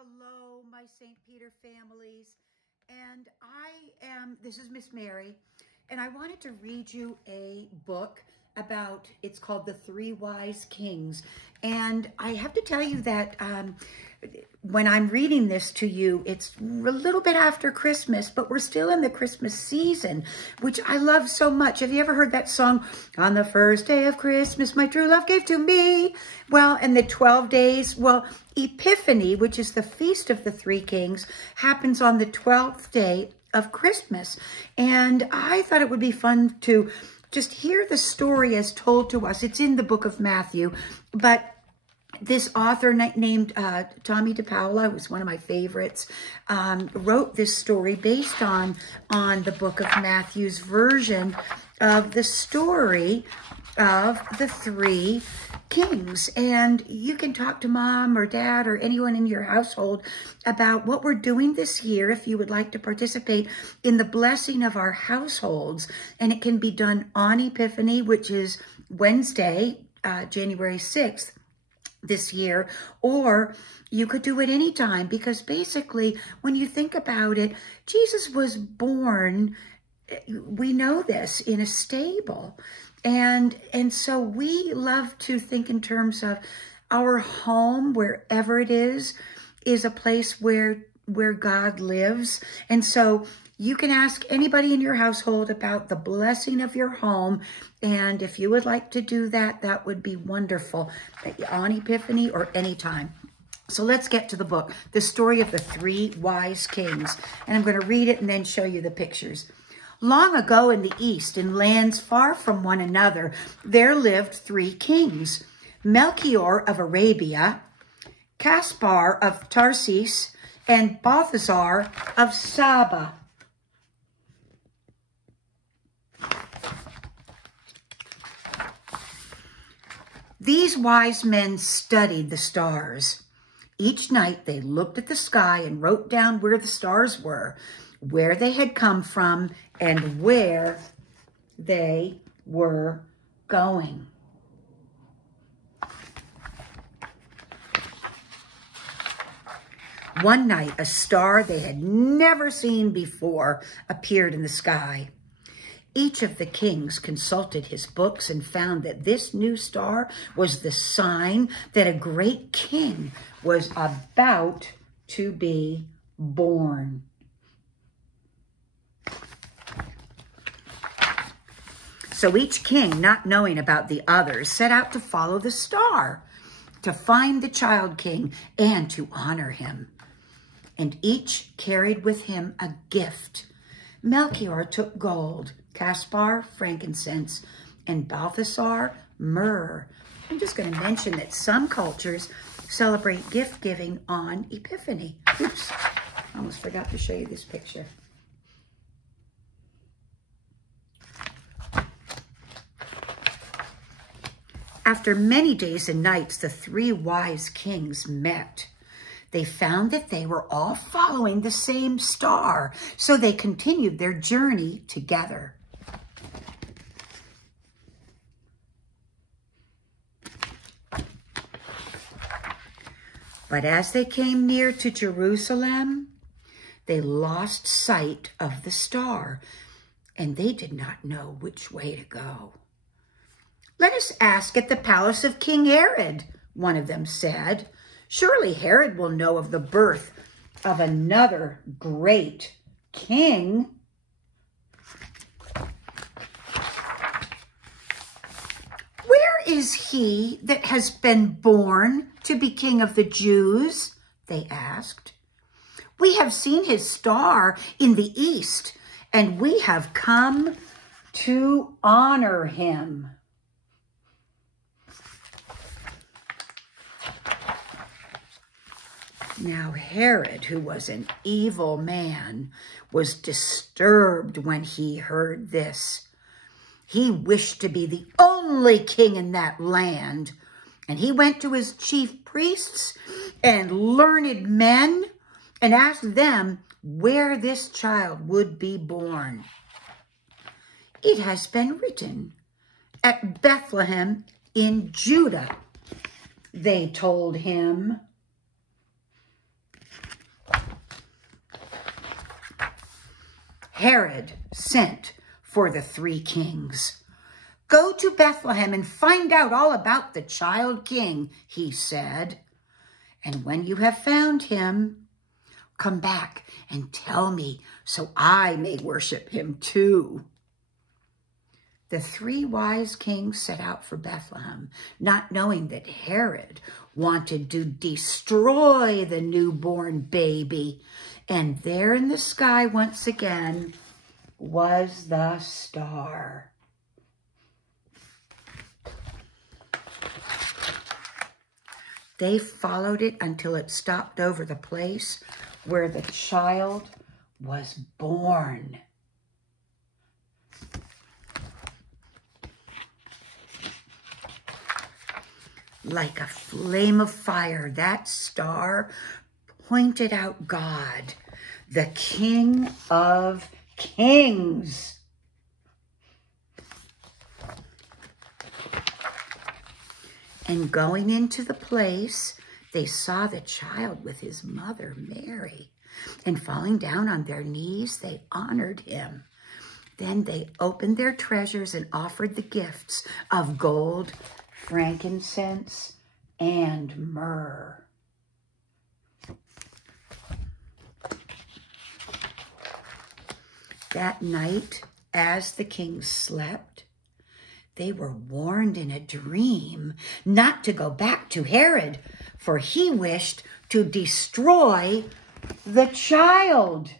Hello, my St. Peter families. And this is Miss Mary, and I wanted to read you a book about, it's called The Three Wise Kings. And I have to tell you that when I'm reading this to you, it's a little bit after Christmas, but we're still in the Christmas season, which I love so much. Have you ever heard that song, "On the first day of Christmas, my true love gave to me"? Well, and the 12 days, well, Epiphany, which is the Feast of the Three Kings, happens on the 12th day of Christmas. And I thought it would be fun to just hear the story as told to us. It's in the book of Matthew, but this author named Tommy DePaola, who's one of my favorites, wrote this story based on the book of Matthew's version of the story of the three kings. And you can talk to mom or dad or anyone in your household about what we're doing this year if you would like to participate in the blessing of our households. And it can be done on Epiphany, which is Wednesday, January 6th this year, or you could do it anytime, because basically when you think about it, Jesus was born, we know this, in a stable. And so we love to think in terms of our home, wherever it is a place where God lives. And so you can ask anybody in your household about the blessing of your home. And if you would like to do that, that would be wonderful on Epiphany or anytime. So let's get to the book, the story of the three wise kings. And I'm going to read it and then show you the pictures. Long ago in the East, in lands far from one another, there lived three kings: Melchior of Arabia, Caspar of Tarsus, and Balthazar of Saba. These wise men studied the stars. Each night they looked at the sky and wrote down where the stars were, where they had come from, and where they were going. One night, a star they had never seen before appeared in the sky. Each of the kings consulted his books and found that this new star was the sign that a great king was about to be born. So each king, not knowing about the others, set out to follow the star, to find the child king and to honor him. And each carried with him a gift. Melchior took gold, Caspar frankincense, and Balthazar myrrh. I'm just going to mention that some cultures celebrate gift giving on Epiphany. Oops, I almost forgot to show you this picture. After many days and nights, the three wise kings met. They found that they were all following the same star, so they continued their journey together. But as they came near to Jerusalem, they lost sight of the star, and they did not know which way to go. "Let us ask at the palace of King Herod," one of them said. "Surely Herod will know of the birth of another great king." "Where is he that has been born to be king of the Jews?" they asked. "We have seen his star in the east, and we have come to honor him." Now Herod, who was an evil man, was disturbed when he heard this. He wished to be the only king in that land, and he went to his chief priests and learned men and asked them where this child would be born. "It has been written, at Bethlehem in Judah," they told him. Herod sent for the 3 kings. "Go to Bethlehem and find out all about the child king," he said. "And when you have found him, come back and tell me so I may worship him too." The 3 wise kings set out for Bethlehem, not knowing that Herod wanted to destroy the newborn baby. And there in the sky once again was the star. They followed it until it stopped over the place where the child was born. Like a flame of fire, that star pointed out God, the King of Kings. And going into the place, they saw the child with his mother, Mary. And falling down on their knees, they honored him. Then they opened their treasures and offered the gifts of gold, frankincense, and myrrh. That night, as the kings slept, they were warned in a dream not to go back to Herod, for he wished to destroy the child.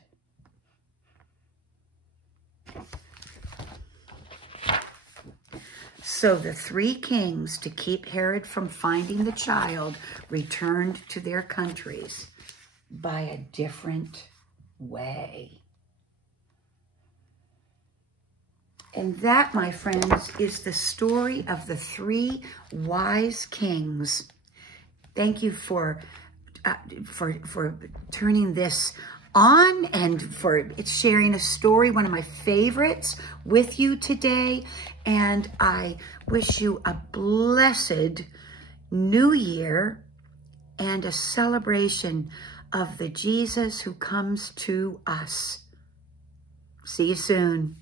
So the 3 kings, to keep Herod from finding the child, returned to their countries by a different way. And that, my friends, is the story of the 3 wise kings. Thank you for turning this on and for sharing a story, one of my favorites, with you today. And I wish you a blessed New Year and a celebration of the Jesus who comes to us. See you soon.